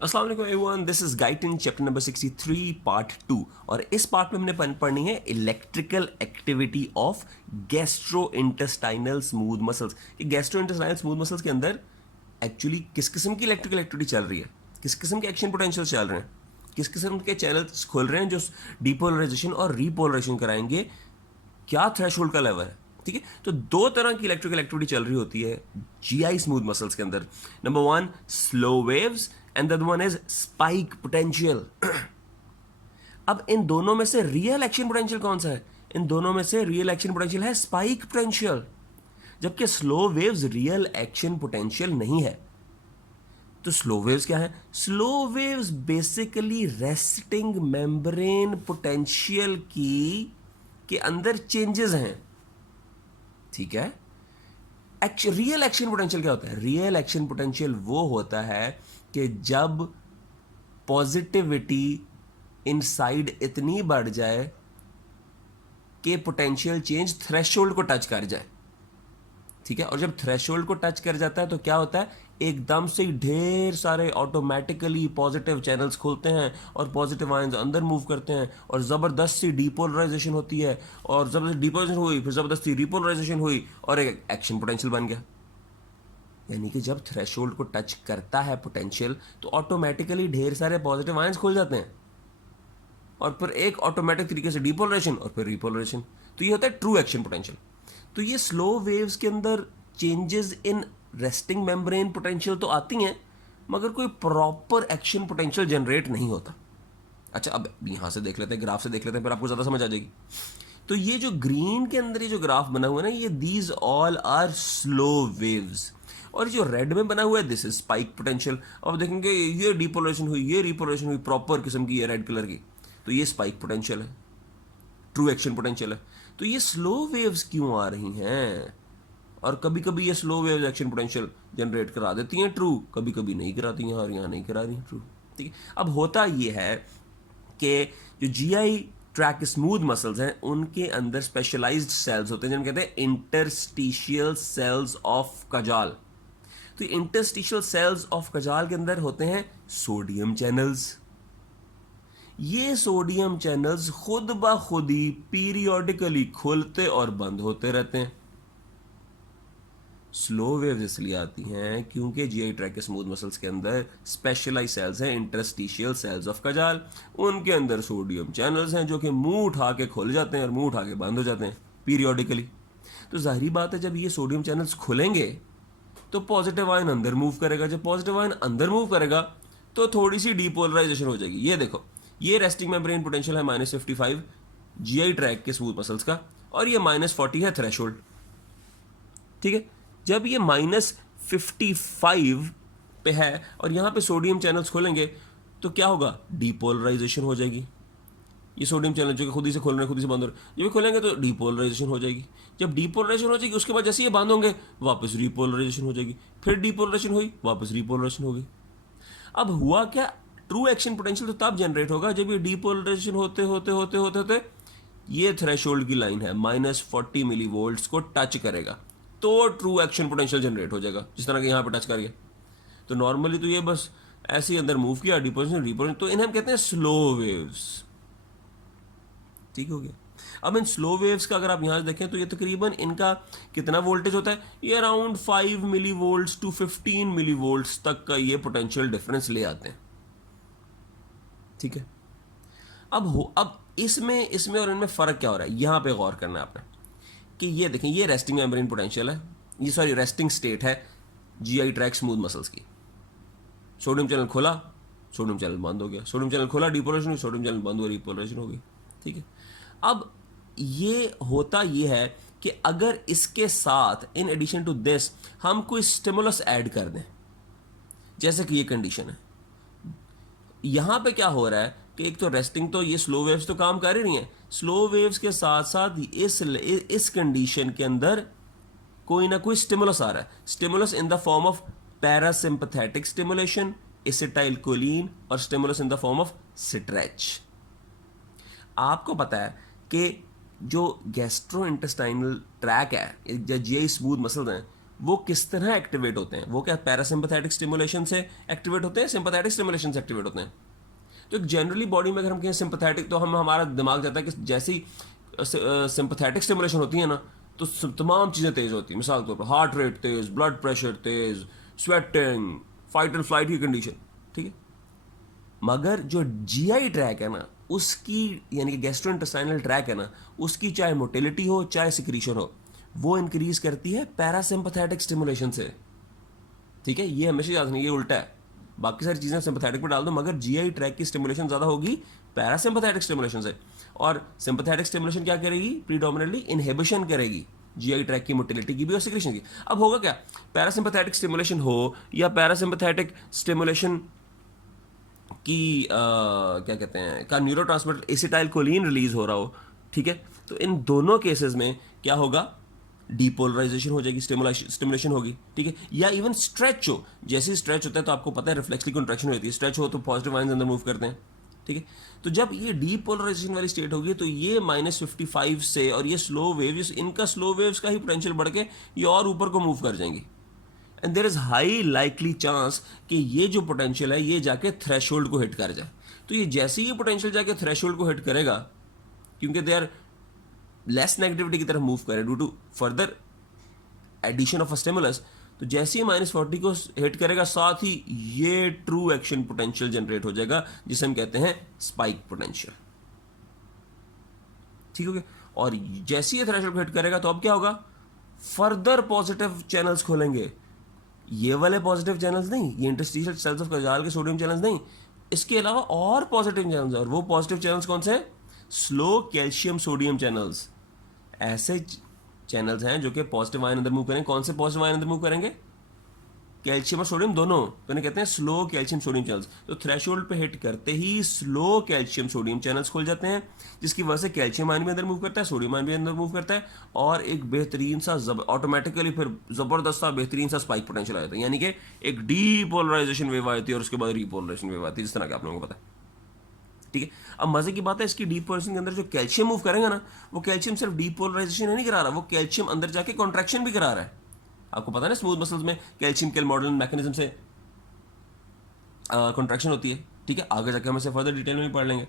अस्सलाम वालेकुम everyone, this is Guyton chapter number 63 part 2। और इस पार्ट में हमने पढ़नी है electrical activity of gastro intestinal smooth muscles. कि गैस्ट्रो इंटेस्टाइनल स्मूथ मसल्स के अंदर एक्चुअली किस किस्म की इलेक्ट्रिकल एक्टिविटी चल रही है, किस किस्म के एक्शन पोटेंशियल चल रहे हैं, किस किस्म के चैनल्स खुल रहे हैं जो डिपोलराइजेशन और रीपोलराइजेशन कराएंगे, क्या थ्रेशोल्ड का लेवल है। ठीक है, तो दो तरह की इलेक्ट्रिकल एक्टिविटी चल रही होती है जीआई स्मूथ मसल्स के अंदर। Number one slow waves and the other one is spike potential. अब इन दोनों में से रियल एक्शन पोटेंशियल कौन सा है? इन दोनों में से रियल एक्शन पोटेंशियल है स्पाइक पोटेंशियल, जबकि slow waves real action potential नहीं है। तो स्लो वेव्स क्या है? Slow waves basically resting membrane potential की के अंदर चेंजेस हैं। ठीक है, रियल एक्शन पोटेंशियल क्या होता है? रियल एक्शन पोटेंशियल वो होता है कि जब पॉजिटिविटी इनसाइड इतनी बढ़ जाए कि पोटेंशियल चेंज थ्रेशोल्ड को टच कर जाए। ठीक है, और जब थ्रेशोल्ड को टच कर जाता है तो क्या होता है? एकदम से ही ढेर सारे ऑटोमेटिकली पॉजिटिव चैनल्स खुलते हैं और पॉजिटिव आयंस अंदर मूव करते हैं और ज़बरदस्त सी डिपोलराइजेशन होती है, और ज़बरदस्त डिपोलराइजेशन हुई, फिर ज़बरदस्ती रिपोलराइजेशन हुई और एक एक्शन पोटेंशियल बन गया। यानी कि जब थ्रेशोल्ड को टच करता है पोटेंशियल तो ऑटोमेटिकली ढेर सारे पॉजिटिव आयंस खुल जाते हैं और फिर एक ऑटोमेटिक तरीके से डिपोलराइजेशन और फिर रिपोलराइजेशन। तो ये होता है ट्रू एक्शन पोटेंशियल। तो ये स्लो वेव्स के अंदर changes in resting membrane potential तो आती हैं, मगर कोई प्रॉपर एक्शन पोटेंशियल जनरेट नहीं होता। अच्छा, अब यहां से देख लेते हैं, ग्राफ से देख लेते हैं, फिर आपको ज़्यादा समझ आ जाएगी। तो ये जो ग्रीन के अंदर ये जो ग्राफ बना हुआ है ना, ये these all are slow waves, और जो रेड में बना हुआ है दिस इज स्पाइक पोटेंशियल। अब देखेंगे ये डिपोलराइजेशन हुई, ये रिपोलराइजेशन हुई, प्रॉपर किस्म की, ये रेड कलर की, तो ये स्पाइक पोटेंशियल है, ट्रू एक्शन पोटेंशियल है। तो ये स्लो वेव्स क्यों आ रही हैं? और कभी कभी ये slow waves action potential generate करा देती हैं ट्रू, कभी कभी नहीं कराती हैं, और यहाँ नहीं करा रही ट्रू। ठीक है, अब होता ये है कि जो जीआई ट्रैक स्मूथ मसल्स हैं उनके अंदर स्पेशलाइज्ड सेल्स होते हैं जिन्हें कहते हैं इंटरस्टिशियल सेल्स ऑफ कजाल। तो इंटरस्टिशियल सेल्स ऑफ कजाल के अंदर होते हैं सोडियम चैनल्स। ये सोडियम चैनल्स खुद ब खुद ही पीरियोडिकली खुलते और बंद होते रहते हैं। स्लो वेव्स इसलिए आती हैं क्योंकि जीआई ट्रैक के स्मूथ मसल्स के अंदर स्पेशलाइज सेल्स हैं इंटरस्टिशियल सेल्स ऑफ कजाल। उनके अंदर सोडियम चैनल्स हैं जो कि मुंह उठा के खुल जाते हैं और मुंह उठा के बंद हो जाते हैं पीरियोडिकली। तो जाहिर बात है जब ये सोडियम चैनल्स खुलेंगे तो पॉजिटिव आयन अंदर मूव करेगा। जब पॉजिटिव आयन अंदर मूव करेगा तो थोड़ी सी डिपोलराइजेशन हो जाएगी। ये देखो, ये रेस्टिंग मेम्ब्रेन पोटेंशियल है -55 जीआई ट्रैक के स्मूथ मसल्स का, और ये -40 है थ्रेशोल्ड। ठीक है, जब ये -55 पे है और यहाँ पे सोडियम चैनल्स खोलेंगे तो क्या होगा? डिपोलराइजेशन हो जाएगी। ये सोडियम चैनल जो कि खुद ही से खोल रहे हैं, खुद ही से बंद हो रहे हैं, जब ये खोलेंगे तो डिपोलराइजेशन हो जाएगी। जब डिपोलराइजेशन हो जाएगी उसके बाद जैसे ये बंद होंगे वापस रिपोलराइजेशन हो जाएगी, फिर डिपोलराइजेशन हुई, वापस रिपोलराइजेशन होगी। अब हुआ क्या? ट्रू एक्शन पोटेंशियल तो तब जनरेट होगा जब ये डिपोलराइजेशन होते होते होते होते होते ये थ्रेशोल्ड की लाइन है -40 मिली वोल्ट्स को टच करेगा तो ट्रू एक्शन पोटेंशियल जनरेट हो जाएगा, जिस तरह के यहाँ पे टच कर गया। तो नॉर्मली तो ये बस ऐसे ही अंदर मूव किया, डिपोजिशन रिपोजिशन, तो इन्हें हम कहते हैं स्लो वेव्स। ठीक हो गया। अब इन स्लो वेव्स का अगर आप यहाँ से देखें तो ये तकरीबन इनका कितना वोल्टेज होता है? ये around 5 millivolts to 15 millivolts तक का ये पोटेंशियल डिफरेंस ले आते हैं। ठीक है, अब इसमें इसमें और इनमें फ़र्क क्या हो रहा है, यहाँ पे गौर करना है आपने। कि ये देखें, ये रेस्टिंग मेम्ब्रेन पोटेंशियल है, ये सॉरी रेस्टिंग स्टेट है जीआई ट्रैक स्मूथ मसल्स की। सोडियम चैनल खोला, सोडियम चैनल बंद हो गया, सोडियम चैनल खोला, डिपोलराइजेशन हुई, सोडियम चैनल बंद हुआ, रिपोलराइजेशन हो गई। ठीक है, अब ये होता ये है कि अगर इसके साथ इन एडिशन टू दिस हम कोई स्टिमुलस ऐड कर दें, जैसे कि ये कंडीशन है, यहाँ पे क्या हो रहा है कि एक तो रेस्टिंग, तो ये स्लो वेव्स तो काम कर ही रही हैं, स्लो वेव्स के साथ साथ इस कंडीशन के अंदर कोई ना कोई स्टिमुलस आ रहा है। Stimulus in the form of parasympathetic stimulation, acetylcholine, और stimulus in the form of stretch. आपको पता है कि जो गैस्ट्रो इंटेस्टाइनल ट्रैक है या जीआई स्मूथ मसल्स हैं वो किस तरह एक्टिवेट होते हैं? वो क्या पैरासिम्पथेटिक स्टिमुलेशन से एक्टिवेट होते हैं, सिंपैथेटिक स्टिमुलेशन से एक्टिवेट होते हैं? तो जनरली बॉडी में अगर हम कहें सिंपैथेटिक, तो हमारा दिमाग जाता है कि जैसे ही सिंपैथेटिक स्टिमुलेशन होती है ना, तो तमाम चीज़ें तेज़ होती हैं। मिसाल के तौर पर हार्ट रेट तेज़, ब्लड प्रेशर तेज़, स्वेटिंग, फाइट एंड फ्लाइट की कंडीशन, ठीक है। मगर जो जीआई ट्रैक है ना, उसकी यानी कि गैस्ट्रोइंटेस्टाइनल ट्रैक है ना, उसकी चाहे मोटिलिटी हो चाहे सिक्रीशन हो, वो इंक्रीज करती है पैरासिम्पथेटिक स्टिमुलेशन से, ठीक है। ये हमेशा याद नहीं, ये उल्टा है। बाकी सारी चीज़ें सिंपैथेटिक पे डाल दो, मगर जीआई ट्रैक की स्टिमुलेशन ज़्यादा होगी पैरासिम्पथेटिक स्टिमुलेशन से। और सिंपैथेटिक स्टिमुलेशन क्या करेगी? प्रीडोमिनेटली इनहिबिशन करेगी जीआई ट्रैक की मोटिलिटी की भी और सिक्रीशन की। अब होगा क्या? पैरासिम्पथेटिक स्टिमुलेशन हो या पैरासिम्पथेटिक स्टिमुलेशन की क्या कहते हैं का न्यूरोट्रांसमीटर एसिटाइलकोलिन रिलीज हो रहा हो, ठीक है, तो इन दोनों केसेस में क्या होगा? डीपोलराइजेशन हो जाएगी, स्टिमुलेशन होगी, ठीक है। या इवन स्ट्रेच हो, जैसे स्ट्रेच होता है तो आपको पता है रिफ्लेक्सली कॉन्ट्रैक्शन होती है, स्ट्रेच हो तो पॉजिटिव आयंस अंदर मूव करते हैं, ठीक है। तो जब ये डीपोलराइजेशन वाली स्टेट होगी तो ये -55 से, और ये स्लो वेव्स, इनका स्लो वेव्स का ही पोटेंशियल बढ़ के ये और ऊपर को मूव कर जाएंगी। And there is high likely chance कि ये जो पोटेंशियल है ये जाके थ्रेशोल्ड को हिट कर जाए। तो ये जैसे ही पोटेंशियल जाके थ्रेशोल्ड को हिट करेगा, क्योंकि दे आर लेस नेगेटिविटी की तरफ मूव करे due to further addition of a stimulus, तो जैसे ही -40 को हिट करेगा, साथ ही ये ट्रू एक्शन पोटेंशियल जनरेट हो जाएगा, जिसे हम कहते हैं स्पाइक पोटेंशियल, ठीक हो गया। और जैसे ही थ्रेशोल्ड को हिट करेगा तो अब क्या होगा? फर्दर पॉजिटिव चैनल्स खोलेंगे। ये वाले पॉजिटिव चैनल्स नहीं, ये इंटरस्टिशियल सेल्स ऑफ कजाल के सोडियम चैनल्स नहीं, इसके अलावा और पॉजिटिव चैनल्स। और वो पॉजिटिव चैनल्स कौन से हैं? Slow calcium sodium channels. ऐसे चैनल्स हैं जो कि पॉजिटिव आयन अंदर मूव करेंगे। कौन से पॉजिटिव आयन अंदर मूव करेंगे? कैल्शियम और सोडियम दोनों, तो इन्हें कहते हैं स्लो कैल्शियम सोडियम चैनल्स। तो थ्रेशोल्ड पे हिट करते ही स्लो कैल्शियम सोडियम चैनल्स खुल जाते हैं, जिसकी वजह से कैल्शियम आयन भी अंदर मूव करता है, सोडियम आयन भी अंदर मूव करता है, और एक बेहतरीन सा ऑटोमेटिकली फिर जबरदस्त सा बेहतरीन सा स्पाइक पोटेंशियल आ जाता है। यानी कि एक डीपोलराइजेशन वेव आती है और उसके बाद रीपोलराइजेशन वेव आती है, जिस तरह के आप लोगों को पता है, ठीक है। अब मजे की बात है, इसकी डीपोलराइजेशन के अंदर जो कैल्शियम मूव करेगा ना, वो कैल्शियम सिर्फ डीपोलराइजेशन नहीं करा रहा, वो कैल्शियम अंदर जाके कॉन्ट्रैक्शन भी करा रहा है। आपको पता है ना, स्मूथ मसल्स में कैल्शियम के मॉडल मैकेनिज्म से कॉन्ट्रैक्शन होती है, ठीक है। आगे जाके हम इसे फर्दर डिटेल में भी पढ़ लेंगे।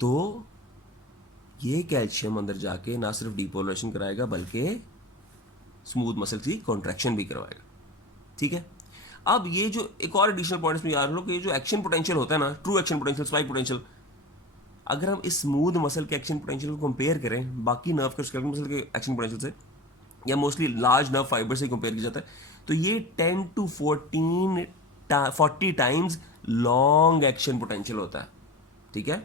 तो ये कैल्शियम अंदर जाके ना सिर्फ डीपोलराइजेशन कराएगा, बल्कि स्मूथ मसल की कॉन्ट्रैक्शन भी करवाएगा, ठीक है। अब ये जो एक और एडिशनल पॉइंट्स में याद लो कि ये जो एक्शन पोटेंशियल होता है ना, true action potential, spike potential, अगर हम इस स्मूथ मसल के एक्शन पोटेंशियल को कंपेयर करें बाकी नर्व के स्केलेटल मसल के एक्शन पोटेंशियल से, या मोस्टली लार्ज नर्व फाइबर से कंपेयर किया जाता है, तो ये 10 to 40 times long action potential होता है, ठीक है।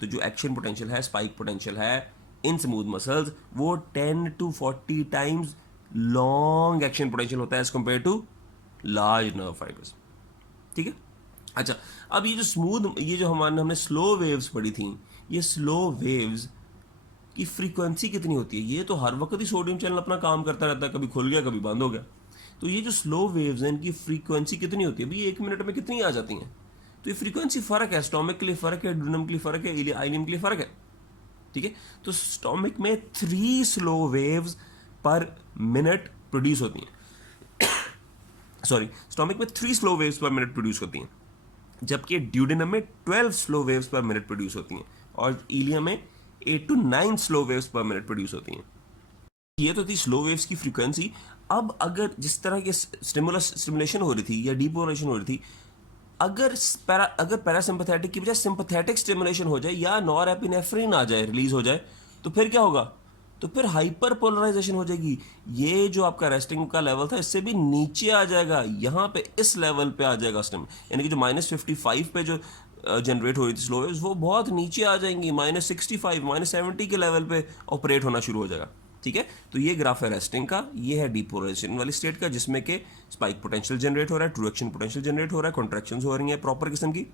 तो जो एक्शन पोटेंशियल है, स्पाइक पोटेंशियल है इन स्मूथ मसल्स, वो 10 to 40 times long action potential होता है as compare to large nerve fibres, ठीक है। अच्छा, अब ये जो स्मूथ, ये जो हमने स्लो वेव्स पढ़ी थी, ये स्लो वेव्स की फ्रीक्वेंसी कितनी होती है? ये तो हर वक्त ही सोडियम चैनल अपना काम करता रहता है, कभी खुल गया कभी बंद हो गया। तो ये जो स्लो वेव्स हैं, इनकी फ्रीक्वेंसी कितनी होती है? भाई 1 मिनट में कितनी आ जाती हैं? तो ये फ्रीक्वेंसी फ़र्क है, स्टोमिक के लिए फ़र्क है, ड्यूनम के लिए फ़र्क है, आइलियम के लिए फ़र्क है, ठीक है। तो स्टोमिक में 3 स्लो वेव्स पर मिनट प्रोड्यूस होती हैं। सॉरी, स्टोमिक में 3 स्लो वेव्स पर मिनट प्रोड्यूस होती हैं, जबकि ड्यूडेनम में 12 स्लो वेव्स पर मिनट प्रोड्यूस होती हैं, और इलियम में 8 to 9 स्लो वेव्स पर मिनट प्रोड्यूस होती हैं। ये तो थी स्लो वेव्स की फ्रीक्वेंसी। अब अगर जिस तरह के स्टिमुलेशन हो रही थी या डीपोलराइजेशन हो रही थी, अगर पैरासिम्पथेटिक की बजाय सिंपथेटिक स्टिमुलेशन हो जाए या नॉरएपिनेफ्रिन आ जाए, रिलीज हो जाए, तो फिर क्या होगा? तो फिर हाइपर पोलराइजेशन हो जाएगी। ये जो आपका रेस्टिंग का लेवल था, इससे भी नीचे आ जाएगा, यहाँ पे इस लेवल पे आ जाएगा स्टिम, यानी कि जो -55 पे जो जनरेट हो रही थी स्लो वेव्स, वो बहुत नीचे आ जाएंगी, -65 -70 के लेवल पे ऑपरेट होना शुरू हो जाएगा, ठीक है। तो ये ग्राफ है रेस्टिंग का, ये है डीपोलराइजेशन वाली स्टेट का, जिसमें कि स्पाइक पोटेंशियल जनरेट हो रहा है, ट्रू एक्शन पोटेंशियल जनरेट हो रहा है, कॉन्ट्रैक्शंस हो रही हैं प्रॉपर किस्म की,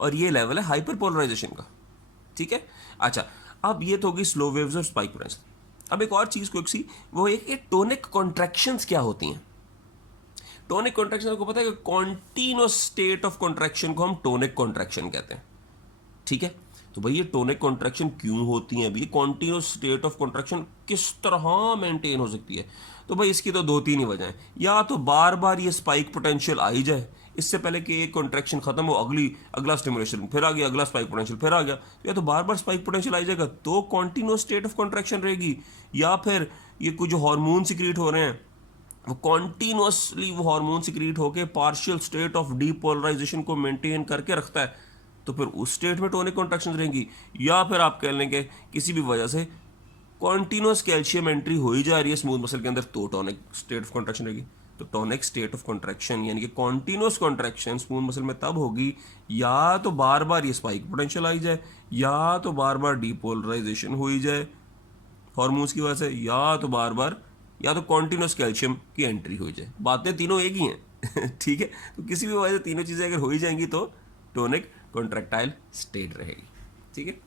और ये लेवल है हाइपर पोलराइजेशन का, ठीक है। अच्छा, अब ये तो होगी स्लो वेव्स और स्पाइक पोटेंशियल। अब एक और चीज़ क्विक सी, वो एक ये टोनिक कॉन्ट्रैक्शंस क्या होती हैं? टोनिक कॉन्ट्रैक्शन आपको पता है कि कॉन्टिन्यूअस स्टेट ऑफ कॉन्ट्रैक्शन को हम टोनिक कॉन्ट्रैक्शन कहते हैं, ठीक है। तो भाई ये टोनिक कॉन्ट्रैक्शन क्यों होती हैं? अभी कॉन्टिन्यूअस स्टेट ऑफ कॉन्ट्रैक्शन किस तरह मेंटेन हो सकती है? तो भाई इसकी तो दो तीन ही वजह हैं, या तो बार बार ये स्पाइक पोटेंशियल आई जाए इससे पहले कि एक कॉन्ट्रैक्शन खत्म हो, अगला स्टिमुलेशन फिर आ गया, अगला स्पाइक पोटेंशियल फिर आ गया, या तो बार बार स्पाइक पोटेंशियल आई जाएगा तो कॉन्टिन्यूस स्टेट ऑफ कॉन्ट्रैक्शन रहेगी, या फिर ये कुछ जो हार्मोन सिक्रीट हो रहे हैं वो कॉन्टीन्यूसली वो हार्मोन सिक्रीट होकर पार्शियल स्टेट ऑफ डीपोलराइजेशन को मेंटेन करके रखता है, तो फिर उस स्टेट में टोनिक कॉन्ट्रैक्शन रहेंगी, या फिर आप कह लेंगे किसी भी वजह से कॉन्टिन्यूस कैल्शियम एंट्री हो ही जा रही है स्मूथ मसल के अंदर तो टॉनिक स्टेट ऑफ कॉन्ट्रैक्शन रहेगी। तो टॉनिक स्टेट ऑफ कॉन्ट्रैक्शन यानी कि कॉन्टिन्यूस कॉन्ट्रैक्शन स्मूथ मसल में तब होगी या तो बार बार ये स्पाइक पोटेंशियल आई जाए, या तो बार बार डीपोलराइजेशन हो ही जाए हार्मोन्स की वजह से, या तो बार बार या तो कॉन्टिन्यूस कैल्शियम की एंट्री हो जाए। बातें तीनों एक ही हैं ठीक है, तो किसी भी वजह से तीनों चीज़ें अगर हो ही जाएंगी तो टोनिक कॉन्ट्रैक्टाइल स्टेट रहेगी। ठीक है।